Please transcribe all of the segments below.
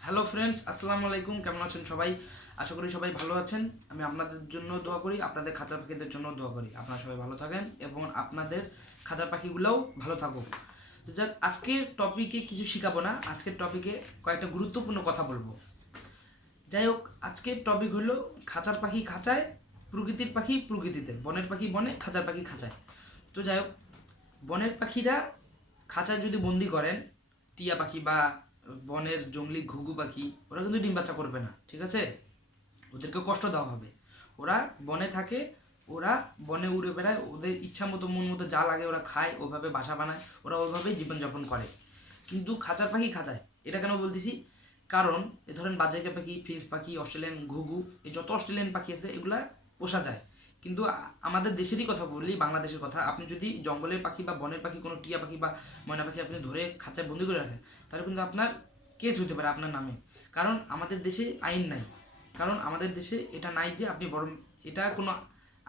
Hello friends, আসসালামু আলাইকুম। কেমন আছেন সবাই? আশা করি সবাই ভালো আছেন। আমি আপনাদের জন্য দোয়া করি, আপনাদের খাঁচার পাখিদের জন্য দোয়া করি আপনারা সবাই ভালো থাকেন এবং আপনাদের খাঁচার পাখিগুলোও ভালো থাকুক। তো যাক, আজকের টপিকে কিছু শেখাবো না, আজকের টপিকে কয়েকটা গুরুত্বপূর্ণ কথা বলবো। যাই হোক, আজকের টপিক হলো খাঁচার পাখি খাঁচায়, প্রকৃতির পাখি প্রকৃতিতে, বনের পাখি বনে, খাঁচার পাখি খাঁচায়। তো যাই হোক, বনের পাখিরা খাঁচায় যদি বন্দি করেন, টিয়া পাখি বা বনের জঙ্গলি ঘুঘু পাখি, ওরা কিন্তু ডিম বাচ্চা করবে না, ঠিক আছে? ওদেরকে কষ্ট দেওয়া হবে। ওরা বনে থাকে, ওরা বনে উড়ে বেড়ায়, ওদের ইচ্ছা মতো মন মতো যা লাগে ওরা খায়, ওইভাবে বাসা বানায়, ওরা ওইভাবেই জীবনযাপন করে। কিন্তু খাঁচার পাখি খাঁচায়, এটা কেন বলতেছি? কারণ এ ধরেন বাজরিকা পাখি, ফিঞ্চ পাখি, অস্ট্রেলিয়ান ঘুঘু, এই যত অস্ট্রেলিয়ান পাখি আছে এগুলা পোষা যায়। কিন্তু আমাদের দেশেরই কথা বলি, বাংলাদেশের কথা, আপনি যদি জঙ্গলের পাখি বা বনের পাখি, কোনো টিয়া পাখি বা ময়না পাখি আপনি ধরে খাঁচায় বন্দি করে রাখেন, তাহলে কিন্তু আপনার কেস হতে পারে আপনার নামে। কারণ আমাদের দেশে আইন নাই, কারণ আমাদের দেশে এটা নাই যে আপনি বড়, এটা কোনো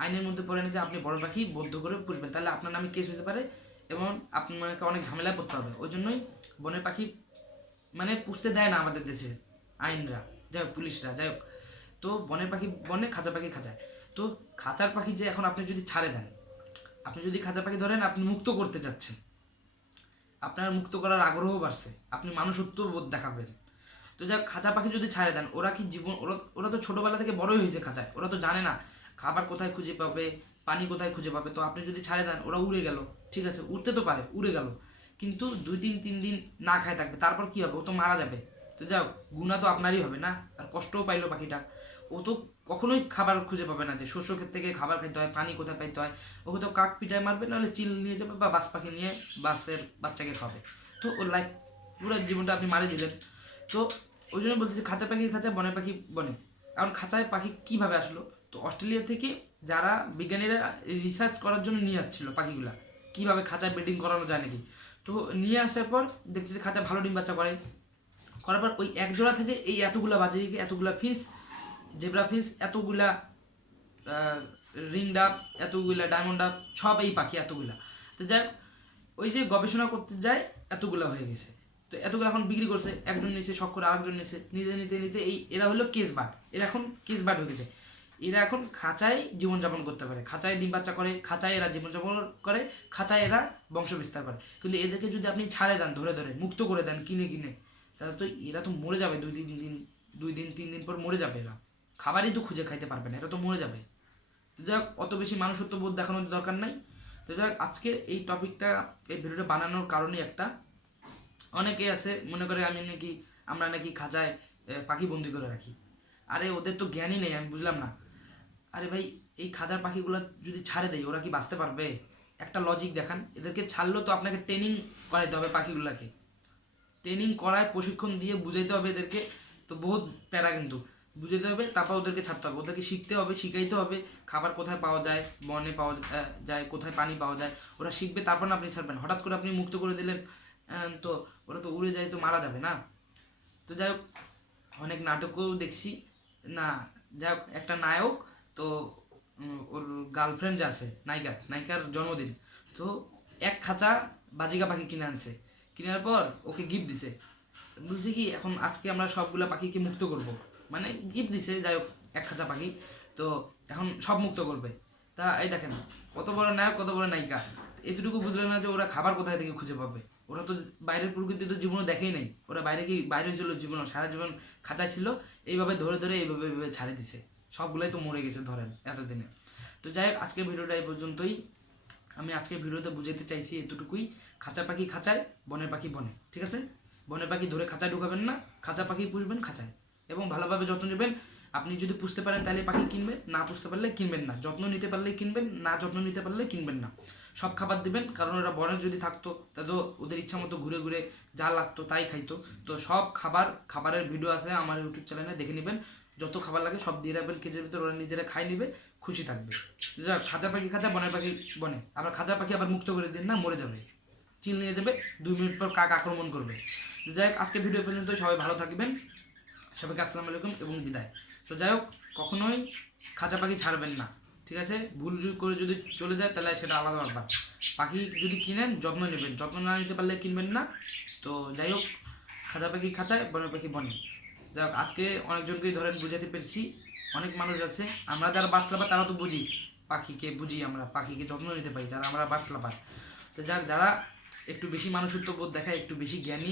আইনের মধ্যে পড়ে না যে আপনি বড় পাখি বদ্ধ করে পুষবেন, তাহলে আপনার নামে কেস হতে পারে এবং আপনাকে অনেক ঝামেলায় পড়তে হবে। ওই জন্যই বনের পাখি মানে পুষতে দেয় না আমাদের দেশে আইনরা, যাই হোক পুলিশরা, যাই হোক। তো বনের পাখি বনে, খাঁচার পাখি খাঁচায়। তো খাঁচার পাখি যে এখন আপনি যদি ছাড়ে দেন, আপনি যদি খাঁচার পাখি ধরেন, আপনি মুক্ত করতে চাচ্ছেন, আপনার মুক্ত করার আগ্রহ বাড়ছে, আপনি মানুষত্ব বোধ দেখাবেন। তো যা খাঁচা পাখি যদি ছাড়ে দেন, ওরা কি জীবন, ওরা ওরা তো ছোটোবেলা থেকে বড়ই হয়েছে খাঁচায়, ওরা তো জানে না খাবার কোথায় খুঁজে পাবে, পানি কোথায় খুঁজে পাবে। তো আপনি যদি ছাড়ে দেন, ওরা উড়ে গেল, ঠিক আছে, উড়তে তো পারে, উড়ে গেল, কিন্তু 2-3 দিন না খায় থাকবে, তারপর কি হবে? ও তো মারা যাবে। তো যাও, গুণা তো আপনারই হবে না, আর কষ্টও পাইলো পাখিটা। ও তো কখনোই খাবার খুঁজে পাবে না যে শস্য ক্ষেত থেকে খাবার খাইতে হয়, পানি কোথায় পাইতে হয়। ওকে তো কাক পিটায় মারবে, নাহলে চিল নিয়ে যাবে বা বাস পাখি নিয়ে বাসের বাচ্চাকে খাবে। তো ওর লাইফ, পুরো জীবনটা আপনি মারে দিলেন। তো ওই জন্য বলতেছি খাঁচা পাখি খাঁচায়, বনের পাখি বনে। এখন খাঁচায় পাখি কীভাবে আসলো? তো অস্ট্রেলিয়া থেকে যারা বিজ্ঞানীরা রিসার্চ করার জন্য নিয়ে আসছিল পাখিগুলা, কীভাবে খাঁচায় ব্রিডিং করানো যায় নাকি। তো নিয়ে আসার পর দেখছি যে খাঁচা ভালো ডিম বাচ্চা করে, করার পর ওই এক জোড়া থেকে এই এতগুলা বাজিরিকে, এতগুলা ফিন্স, জেব্রা ফিন্স, এতগুলা রিং ডাব, এতগুলা ডায়মন্ড ডাব, সব এই পাখি এতগুলা। তো যাই হোক, ওই যে গবেষণা করতে যায়, এতগুলা হয়ে গেছে। তো এতগুলো এখন বিক্রি করছে, একজন নিচে শখ করে আরেকজন নিচে, নিতে নিতে নিতে এই এরা হলো কেস বার্ড, এরা এখন কেস বার্ড হয়ে গেছে। এরা এখন খাঁচায় জীবনযাপন করতে পারে, খাঁচায় ডিম বাচ্চা করে, খাঁচায় এরা জীবনযাপন করে, খাঁচায় এরা বংশ বিস্তার করে। কিন্তু এদেরকে যদি আপনি ছাড়ে দেন, ধরে ধরে মুক্ত করে দেন কিনে কিনে, তাহলে তো এরা তো মরে যাবে 2-3 দিন পর মরে যাবে। এরা খাবারই তো খুঁজে খাইতে পারবে না, এরা তো মরে যাবে। তো যাক, অত বেশি মানুষত্ব বোধ দেখানোর দরকার নাই। তো যাক, আজকে এই টপিকটা, এই ভিডিওটা বানানোর কারণই একটা, অনেকে আছে মনে করে আমরা নাকি খাঁচায় পাখি বন্দি করে রাখি। আরে ওদের তো জ্ঞানই নেই, আমি বুঝলাম না। আরে ভাই, এই খাঁচার পাখিগুলো যদি ছাড়ে দেয়, ওরা কি বাঁচতে পারবে? একটা লজিক দেখান। এদেরকে ছাড়লেও তো আপনাকে ট্রেনিং করাইতে হবে পাখিগুলোকে, ট্রেনিং করায় প্রশিক্ষণ দিয়ে বুঝাইতে হবে এদেরকে। তো বহুত প্যারা, কিন্তু বুঝাইতে হবে, তারপর ওদেরকে ছাড়তে হবে, ওদেরকে শিখতে হবে, শিখাইতে হবে খাবার কোথায় পাওয়া যায়, বনে পাওয়া যায়, কোথায় পানি পাওয়া যায়, ওরা শিখবে, তারপর না আপনি ছাড়বেন। হঠাৎ করে আপনি মুক্ত করে দিলেন, তো ওরা তো উড়ে যায়, তো মারা যাবে না। তো যাই হোক, অনেক নাটকও দেখছি না। যাই হোক, একটা নায়ক, তো ওর গার্লফ্রেন্ড যে আছে, নায়িকার জন্মদিন, তো এক খাঁচা বাজিকা পাখি কিনে আনছে, কেনার পর ওকে গিফট দিছে। বলছি কি, এখন আজকে আমরা সবগুলা পাখিকে মুক্ত করব, মানে গিফট দিছে, যাই হোক, এক খাঁচা পাখি, তো এখন সব মুক্ত করবে। তা এই দেখেন, কত বড় নায়ক, কত বড় নায়িকা, এতটুকু বুঝলেন না যে ওরা খাবার কোথায় থেকে খুঁজে পাবে? ওরা তো বাইরের প্রকৃতি তো জীবনও দেখেই নাই, ওরা বাইরে ছিল জীবন, সারা জীবন খাঁচায় ছিল, এইভাবে ধরে ধরে এইভাবে এইভাবে ছাড়ে দিছে, সবগুলাই তো মরে গেছে ধরেন এতদিনে। তো যাই হোক, আজকের ভিডিওটা এই পর্যন্তই। আমি আজকের ভিডিওতে বুঝাতে চাইছি এতটুকুই, খাঁচা পাখি খাঁচায়, বনের পাখি বনে, ঠিক আছে? বনের পাখি ধরে খাঁচায় ঢুকাবেন না, খাঁচা পাখি পুষবেন খাঁচায়, এবং ভালোভাবে যত্ন নেবেন। আপনি যদি পুষতে পারেন তাহলে পাখি কিনবেন, না পুষতে পারলে কিনবেন না, যত্ন নিতে পারলে কিনবেন, না যত্ন নিতে পারলে কিনবেন না। সব খাবার দিবেন, কারণ ওরা বনে যদি থাকতো তা তো ওদের ইচ্ছা মতো ঘুরে ঘুরে যা লাগতো তাই খাইতো। তো সব খাবারের ভিডিও আছে আমার ইউটিউব চ্যানেলে, দেখে নেবেন। যত খাবার লাগে সব দিয়ে রাখবেন কেজের ভিতরে, ওরা নিজেরা খাই নেবে, খুশি থাকবে। যা, খাঁচা পাখি খাঁচা, বনের পাখি বনে। আবার খাঁচা পাখি আবার মুক্ত করে দিন না, মরে যাবে, চিল নিয়ে যাবে, 2 মিনিট পর কাক আক্রমণ করবে। যাই হোক, আজকে ভিডিও পর্যন্ত, সবাই ভালো থাকবেন, সবাইকে আসসালামু আলাইকুম এবং বিদায়। তো যাই হোক, কখনোই খাঁচা পাখি ছাড়বেন না, ঠিক আছে? ভুল করে যদি চলে যায় তাহলে সেটা আলাদা ব্যাপার। পাখি যদি কিনেন, যত্ন নেবেন, যত্ন না নিতে পারলে কিনবেন না। তো যাই হোক, খাঁচা পাখি খাঁচায়, বনের পাখি বনে। যাই হোক, আজকে অনেকজনকেই ধরেন বুঝাতে পেরেছি। অনেক মানুষ আছে, আমরা যারা বাস লাভার তারা তো বুঝি, পাখিকে বুঝি, আমরা পাখিকে যত্ন নিতে পারি যারা আমরা বাস লাভার। তো যারা একটু বেশি মানুষত্ব বোধ দেখায়, একটু বেশি জ্ঞানী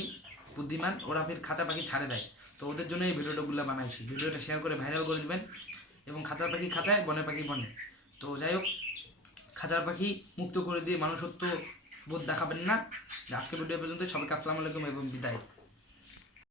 বুদ্ধিমান, ওরা ফের খাঁচা পাখি ছাড়ে দেয়। তো ওদের জন্য এই ভিডিওটাগুলো বানাইছি। ভিডিওটা শেয়ার করে ভাইরাল করে দেবেন, এবং খাঁচার পাখি খাঁচায়, বনের পাখি বনে। তো যাই হোক, খাঁচার পাখি মুক্ত করে দিয়ে মানুষত্ব বোধ দেখাবেন না। আজকে ভিডিও পর্যন্ত, সবাইকে আসসালামু আলাইকুম এবং বিদায়।